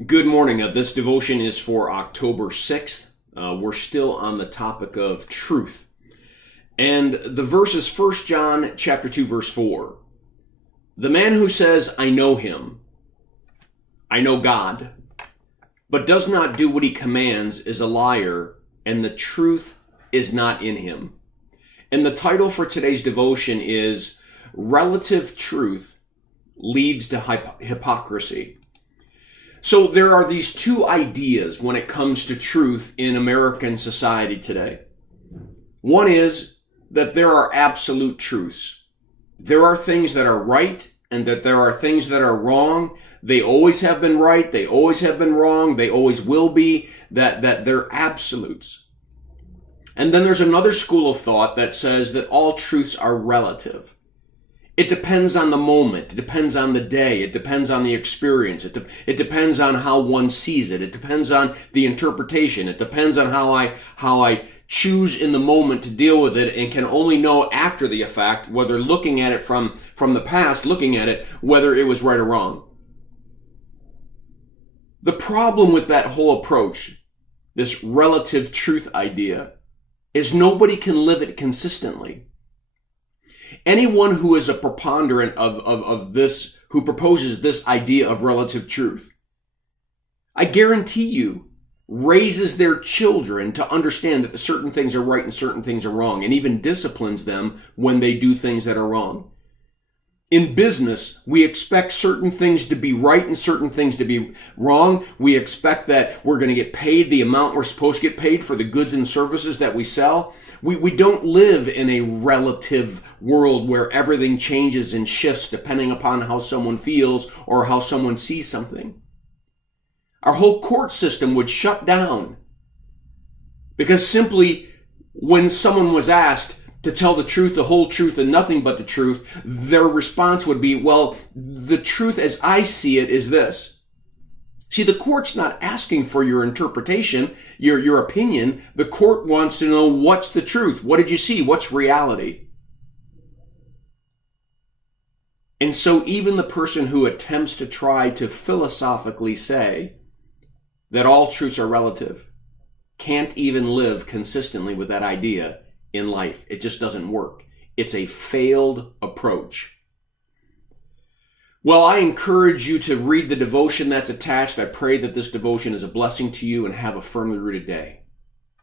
Good morning. This devotion is for October 6th. We're still on the topic of truth. And the verse is 1 John chapter 2, verse 4. The man who says, I know him, I know God, but does not do what he commands is a liar, and the truth is not in him. And the title for today's devotion is Relative Truth Leads to Hypocrisy. So there are these two ideas when it comes to truth in American society today. One is that there are absolute truths. There are things that are right and that there are things that are wrong. They always have been right. They always have been wrong. They always will be. That they're absolutes. And then there's another school of thought that says that all truths are relative. It depends on the moment. It depends on the day. It depends on the experience. It depends on how one sees it. It depends on the interpretation. It depends on how I choose in the moment to deal with it, and can only know after the fact, whether looking at it from the past, looking at it, whether it was right or wrong. The problem with that whole approach, this relative truth idea, is nobody can live it consistently. Anyone who is a preponderant of this, who proposes this idea of relative truth, I guarantee you, raises their children to understand that certain things are right and certain things are wrong, and even disciplines them when they do things that are wrong. In business, we expect certain things to be right and certain things to be wrong. We expect that we're going to get paid the amount we're supposed to get paid for the goods and services that we sell. We don't live in a relative world where everything changes and shifts depending upon how someone feels or how someone sees something. Our whole court system would shut down because simply when someone was asked to tell the truth, the whole truth, and nothing but the truth, their response would be, well, the truth as I see it is this. See, the court's not asking for your interpretation, your opinion. The court wants to know what's the truth. What did you see? What's reality? And so even the person who attempts to try to philosophically say that all truths are relative can't even live consistently with that idea in life. It just doesn't work. It's a failed approach. Well, I encourage you to read the devotion that's attached. I pray that this devotion is a blessing to you, and have a firmly rooted day.